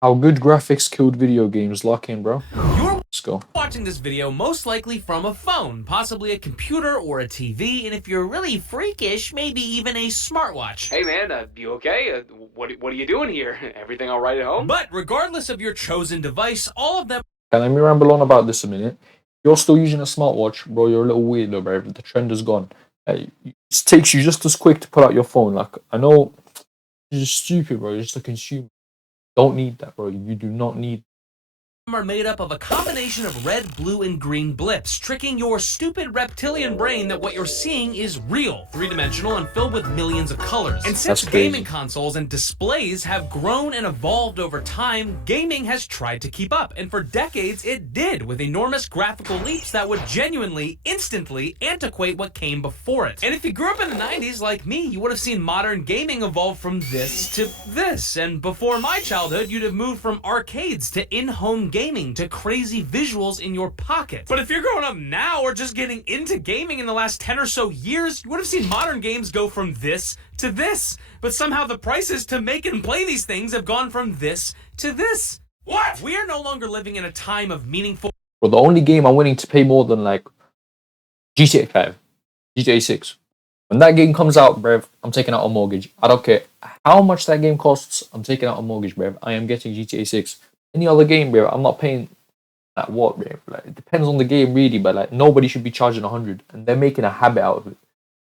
How good graphics killed video games. Lock in, bro. You're Let's go. watching this video most likely from a phone, possibly a computer or a TV, and if you're really freakish, maybe even a smartwatch. Hey man, you okay? What are you doing here? Everything all right at home? But regardless of your chosen device, all of them Okay, let me ramble on about this a minute. If you're still using a smartwatch, bro, you're a little weirdo, bro. The trend is gone. It takes you just as quick to pull out your phone. Like, I know you're just stupid, bro. You're just a consumer. Don't need that, bro. You do not need. are made up of a combination of red, blue, and green blips, tricking your stupid reptilian brain that what you're seeing is real, three-dimensional, and filled with millions of colors. And since That's crazy. gaming consoles and displays have grown and evolved over time, gaming has tried to keep up, and for decades it did, with enormous graphical leaps that would genuinely, instantly antiquate what came before it. And if you grew up in the 90s like me, you would have seen modern gaming evolve from this to this, and before my childhood, you'd have moved from arcades to in-home gaming to crazy visuals in your pocket. But if you're growing up now or just getting into gaming in the last 10 or so years, you would have seen modern games go from this to this. But somehow the prices to make and play these things have gone from this to this. What? We are no longer living in a time of meaningful. Bro, the only game I'm willing to pay more than like GTA 5, GTA 6. When that game comes out, bruv, I'm taking out a mortgage. I don't care how much that game costs. I'm taking out a mortgage, bruv. I am getting GTA 6. Any other game, bruv, I'm not paying. Like what, bruv? Like, it depends on the game, really. But like, nobody should be charging 100, and they're making a habit out of it.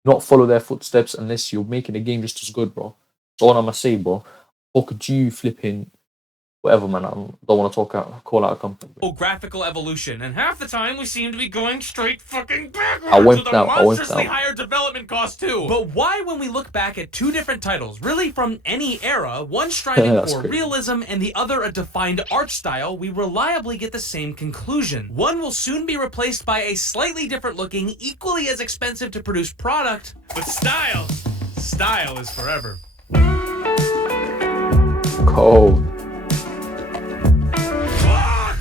Not follow their footsteps unless you're making the game just as good, bro. That's all I'm gonna say, bro. Talking to you, flipping whatever, man. I don't want to call out a company. Graphical evolution, and half the time we seem to be going straight fucking backwards I went with a down. monstrously higher development cost too. But why, when we look back at two different titles, really from any era, one striving That's for crazy. realism and the other a defined art style, we reliably get the same conclusion. One will soon be replaced by a slightly different looking, equally as expensive to produce product, but style is forever. Cold.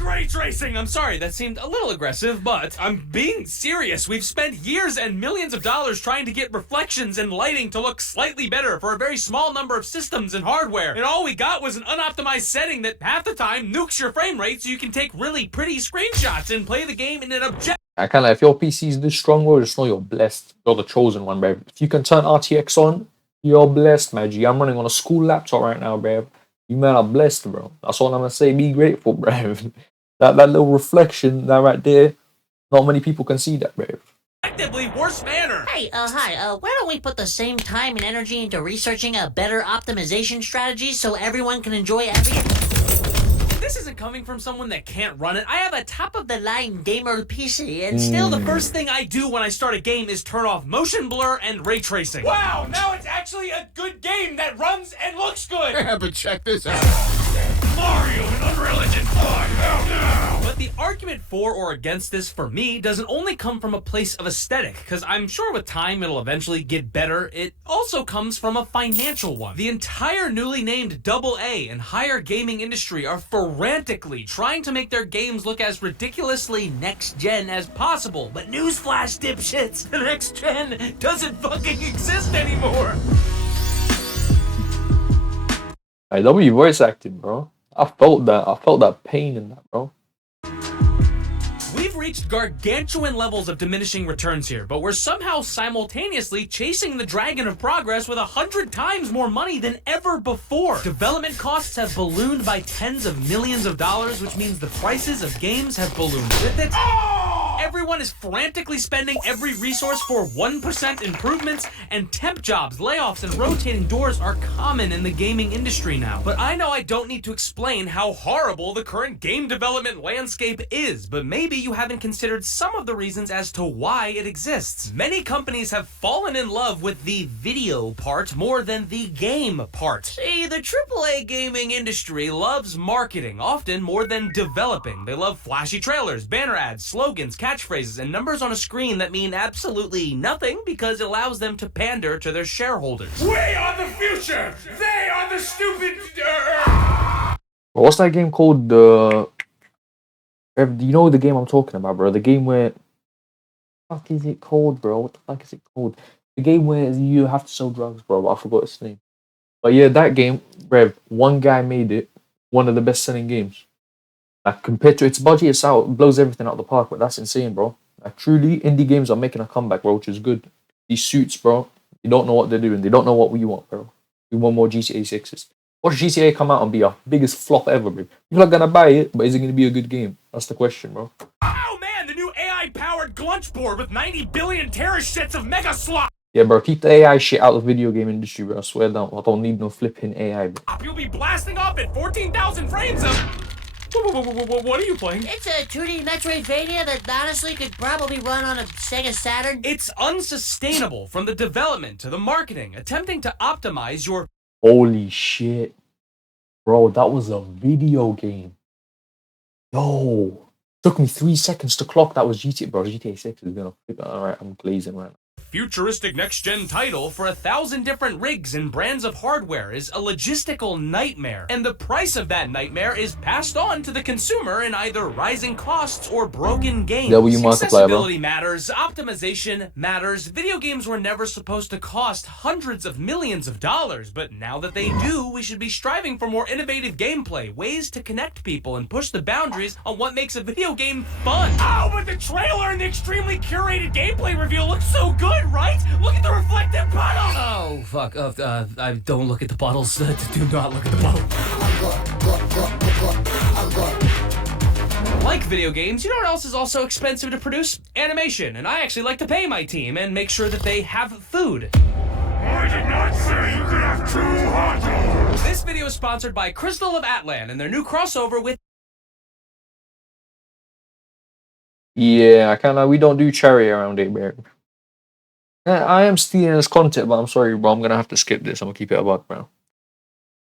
Ray tracing! I'm sorry, that seemed a little aggressive, but I'm being serious. We've spent years and millions of dollars trying to get reflections and lighting to look slightly better for a very small number of systems and hardware. And all we got was an unoptimized setting that half the time nukes your frame rate so you can take really pretty screenshots and play the game in an objective. I can't lie, if your PC is this strong, bro, just know you're blessed. You're the chosen one, bro. If you can turn RTX on, you're blessed, man. G, I'm running on a school laptop right now, bro. You man are blessed, bro. That's all I'm gonna say. Be grateful, bro. That little reflection, that right there, not many people can see that, bro. Effectively worse manner. Hey, hi, why don't we put the same time and energy into researching a better optimization strategy so everyone can enjoy every... This isn't coming from someone that can't run it. I have a top-of-the-line gamer PC, and still the first thing I do when I start a game is turn off motion blur and ray tracing. Wow, now it's actually a good game that runs and looks good! Yeah, but check this out. Mario and Unreal Engine 5, hell no! But the argument for or against this, for me, doesn't only come from a place of aesthetic, because I'm sure with time it'll eventually get better. It also comes from a financial one. The entire newly named AA and higher gaming industry are frantically trying to make their games look as ridiculously next-gen as possible. But newsflash, dipshits, the next-gen doesn't fucking exist anymore! W voice acting, bro. I felt that pain in that, bro. We've reached gargantuan levels of diminishing returns here, but we're somehow simultaneously chasing the dragon of progress with 100 times more money than ever before. Development costs have ballooned by tens of millions of dollars, which means the prices of games have ballooned with it. Everyone is frantically spending every resource for 1% improvements, and temp jobs, layoffs, and rotating doors are common in the gaming industry now. But I know I don't need to explain how horrible the current game development landscape is, but maybe you haven't considered some of the reasons as to why it exists. Many companies have fallen in love with the video part more than the game part. See, the AAA gaming industry loves marketing, often more than developing. They love flashy trailers, banner ads, slogans, catchphrases, and numbers on a screen that mean absolutely nothing because it allows them to pander to their shareholders. We are the future! They are the stupid... What's that game called? You know the game I'm talking about, bro? The game where... What the fuck is it called, bro? What the fuck is it called? The game where you have to sell drugs, bro. I forgot its name. But yeah, that game, bro, one guy made it. one of the best selling games. Like compared to its budget, it blows everything out of the park. But that's insane, bro. Like truly, indie games are making a comeback, bro, which is good. These suits, bro, they don't know what they're doing. They don't know what we want, bro. We want more GTA 6s. Watch GTA come out and be our biggest flop ever, bro. You're not gonna buy it, but is it gonna be a good game? That's the question, bro. Oh man, the new AI-powered glunch board with 90 billion terashits of mega slop. Yeah, bro, keep the AI shit out of the video game industry, bro. I swear down. I don't need no flipping AI, bro. You'll be blasting off at 14,000 frames of... What are you playing? It's a 2D Metroidvania that honestly could probably run on a Sega Saturn. It's unsustainable from the development to the marketing, attempting to optimize your Holy shit. Bro, that was a video game. Yo. Took me 3 seconds to clock that was GTA. Bro, GTA 6 is gonna flip it. Alright, I'm glazing right now. futuristic next-gen title for 1,000 different rigs and brands of hardware is a logistical nightmare, and the price of that nightmare is passed on to the consumer in either rising costs or broken games. W multiplier, bro. Accessibility matters, optimization matters. Video games were never supposed to cost hundreds of millions of dollars, but now that they do, we should be striving for more innovative gameplay, ways to connect people and push the boundaries on what makes a video game fun. Oh, but the trailer and the extremely curated gameplay reveal looks so good, right? Look at the reflective puddle! Oh, fuck. I don't look at the bottles. Do not look at the bottle. Like video games, you know what else is also expensive to produce? Animation. And I actually like to pay my team and make sure that they have food. I did not say you could have 2 hot dogs! This video is sponsored by Crystal of Atlan and their new crossover with... Yeah, we don't do charity around here, bro. I am stealing this content, but I'm sorry, bro. I'm gonna have to skip this. I'm gonna keep it a buck, bro.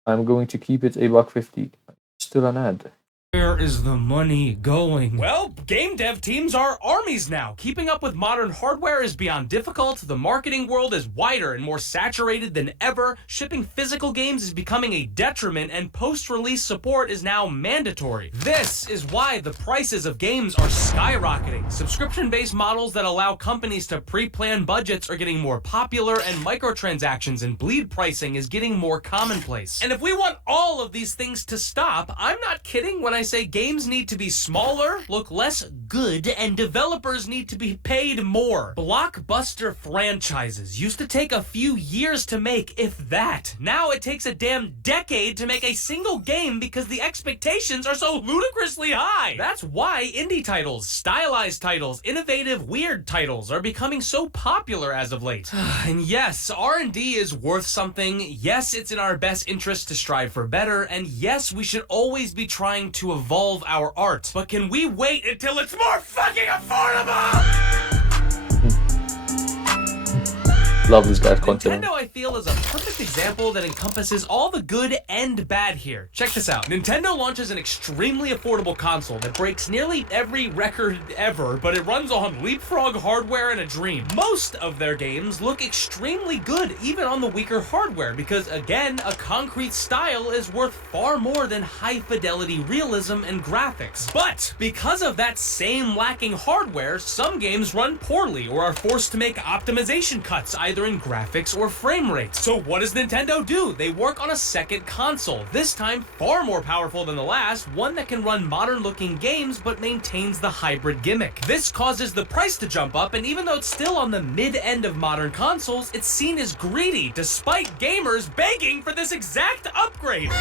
I'm going to keep it a $1.50. Still an ad. Where is the money going? Well, game dev teams are armies now. Keeping up with modern hardware is beyond difficult. The marketing world is wider and more saturated than ever. Shipping physical games is becoming a detriment, and post-release support is now mandatory. This is why the prices of games are skyrocketing. Subscription-based models that allow companies to pre-plan budgets are getting more popular, and microtransactions and bleed pricing is getting more commonplace. And if we want all of these things to stop, I'm not kidding when I say games need to be smaller, look less good, and developers need to be paid more. Blockbuster franchises used to take a few years to make, if that. Now it takes a damn decade to make a single game because the expectations are so ludicrously high. That's why indie titles, stylized titles, innovative, weird titles are becoming so popular as of late. And yes, R&D is worth something. Yes, it's in our best interest to strive for better. And yes, we should always be trying to evolve our art. But can we wait until it's more fucking affordable? Love this guy's content. Nintendo, I feel, is a perfect example that encompasses all the good and bad here. Check this out. Nintendo launches an extremely affordable console that breaks nearly every record ever, but it runs on leapfrog hardware and a dream. Most of their games look extremely good, even on the weaker hardware, because, again, a concrete style is worth far more than high-fidelity realism and graphics. But because of that same lacking hardware, some games run poorly or are forced to make optimization cuts, either in graphics or frame rates. So what does Nintendo do? They work on a second console, this time far more powerful than the last, one that can run modern looking games but maintains the hybrid gimmick. This causes the price to jump up, and even though it's still on the mid-end of modern consoles, it's seen as greedy, despite gamers begging for this exact upgrade. But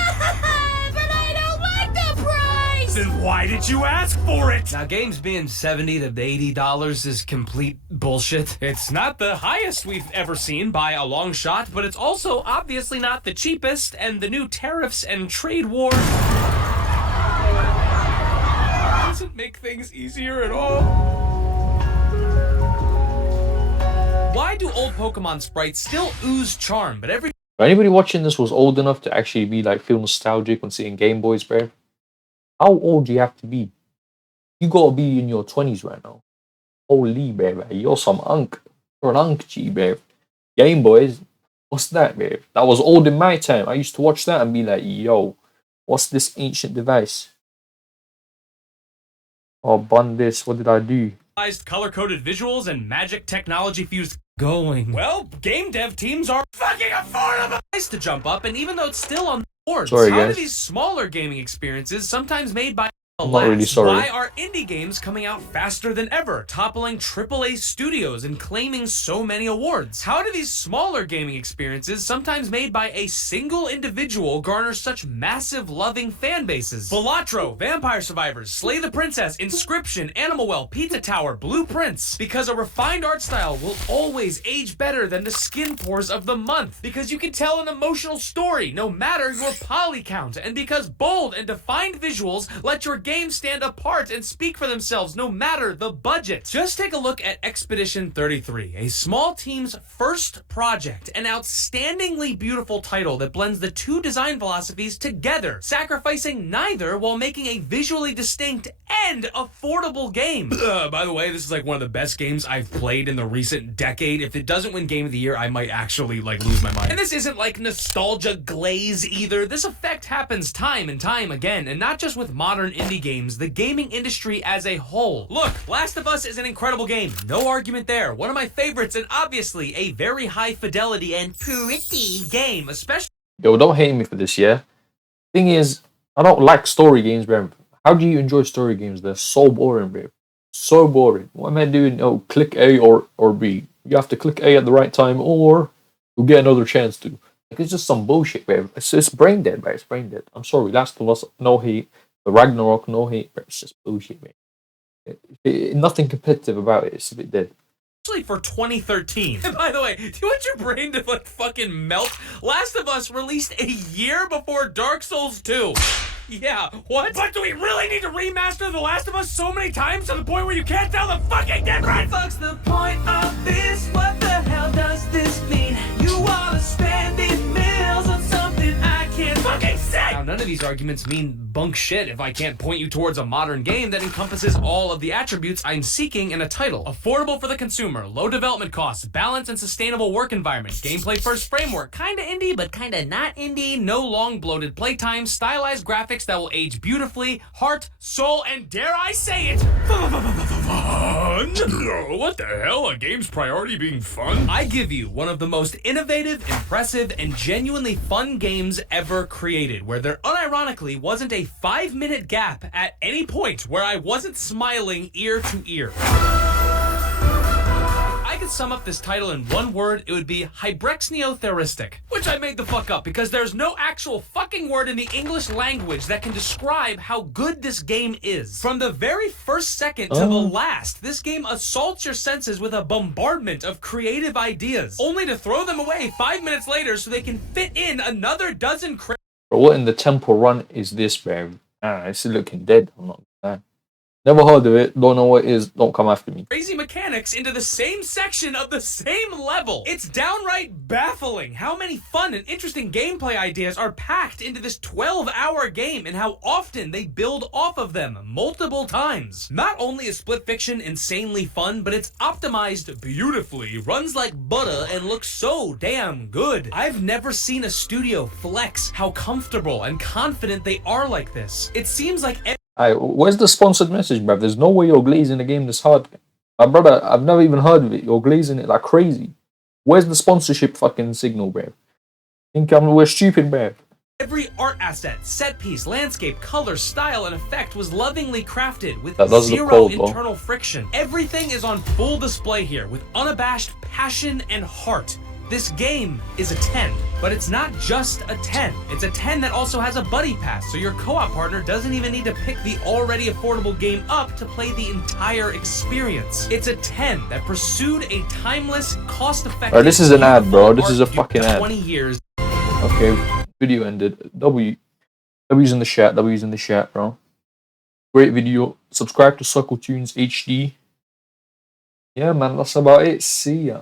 I don't like the price! Then why did you ask for it? Now, games being $70 to $80 is complete bullshit. It's not the highest we've ever seen by a long shot, but it's also obviously not the cheapest, and the new tariffs and trade war doesn't make things easier at all. Why do old Pokemon sprites still ooze charm, but every... Anybody watching this was old enough to actually be like feel nostalgic when seeing Game Boys, bro? How old do you have to be? You gotta be in your 20s right now. Holy, bro. You're some unk. You're an unk, G, bro. Game Boys? What's that, bro? That was old in my time. I used to watch that and be like, yo, what's this ancient device? Oh, bun this. What did I do? color-coded visuals and magic technology fused going. Well, game dev teams are Fucking affordable! to jump up, and even though it's still on awards. Sorry, How do guys. these smaller gaming experiences, sometimes made by I'm not really sorry. Why are indie games coming out faster than ever, toppling AAA studios and claiming so many awards? How do these smaller gaming experiences, sometimes made by a single individual, garner such massive loving fan bases? Balatro, Vampire Survivors, Slay the Princess, Inscription, Animal Well, Pizza Tower, Blueprints. Because a refined art style will always age better than the skin pores of the month. Because you can tell an emotional story, no matter your poly count. And because bold and defined visuals let your games stand apart and speak for themselves no matter the budget. Just take a look at Expedition 33, a small team's first project, an outstandingly beautiful title that blends the two design philosophies together, sacrificing neither while making a visually distinct and affordable game. By the way, this is like one of the best games I've played in the recent decade. If it doesn't win Game of the Year, I might actually lose my mind. And this isn't like nostalgia glaze either. This effect happens time and time again, and not just with modern indie games, the gaming industry as a whole. Look, Last of Us is an incredible game. No argument there. One of my favorites, and obviously a very high fidelity and pretty game, especially. Yo, don't hate me for this, yeah? Thing is, I don't like story games, bro. How do you enjoy story games? They're so boring, bro. So boring. What am I doing? Oh, click A or B. You have to click A at the right time, or you'll get another chance to. Like, it's just some bullshit, bro. It's brain dead, bro. It's brain dead. I'm sorry. Last of Us, no hate. The Ragnarok, no hate, bro. It's just bullshit, man. Nothing competitive about it. It's a bit dead. For 2013. And by the way, do you want your brain to fucking melt? Last of Us released a year before Dark Souls 2. Yeah, what? But do we really need to remaster The Last of Us so many times to the point where you can't tell the fucking difference? Fuck's the point of this? What the hell does this mean? You are spending millions on something I can't fucking say! Now, none of these arguments mean bunk shit if I can't point you towards a modern game that encompasses all of the attributes I'm seeking in a title. Affordable for the consumer, low development costs, balanced and sustainable work environment, gameplay first framework, kinda indie but kinda not indie, no long bloated playtime, stylized graphics that will age beautifully, heart, soul, and dare I say it, Fun? What the hell? A game's priority being fun? I give you one of the most innovative, impressive, and genuinely fun games ever created, where there unironically wasn't a 5-minute gap at any point where I wasn't smiling ear to ear. I could sum up this title in one word, it would be hybrexneotheristic, which I made the fuck up because there's no actual fucking word in the English language that can describe how good this game is. From the very first second to the last, this game assaults your senses with a bombardment of creative ideas, only to throw them away 5 minutes later so they can fit in another dozen But what in the Temple Run is this, bro? It's looking dead. I'm not gonna lie. Never heard of it. Don't know what it is. Don't come after me. crazy mechanics into the same section of the same level. It's downright baffling how many fun and interesting gameplay ideas are packed into this 12-hour game and how often they build off of them multiple times. Not only is Split Fiction insanely fun, but it's optimized beautifully, runs like butter, and looks so damn good. I've never seen a studio flex how comfortable and confident they are like this. It seems like Where's the sponsored message, bruv? There's no way you're glazing a game this hard. My brother, I've never even heard of it. You're glazing it like crazy. Where's the sponsorship fucking signal, bruv? We're stupid, bruv. Every art asset, set piece, landscape, color, style, and effect was lovingly crafted with That does look zero cold, though. internal friction. Everything is on full display here with unabashed passion and heart. This game is a 10, but it's not just a 10. It's a 10 that also has a buddy pass, so your co-op partner doesn't even need to pick the already affordable game up to play the entire experience. It's a 10 that pursued a timeless, cost-effective... Alright, this is an ad, bro. This is a beautiful fucking art ad. 20 years. Okay, video ended. W's in the chat. W's in the chat, bro. Great video. Subscribe to Circle Tunes HD. Yeah, man, that's about it. See ya.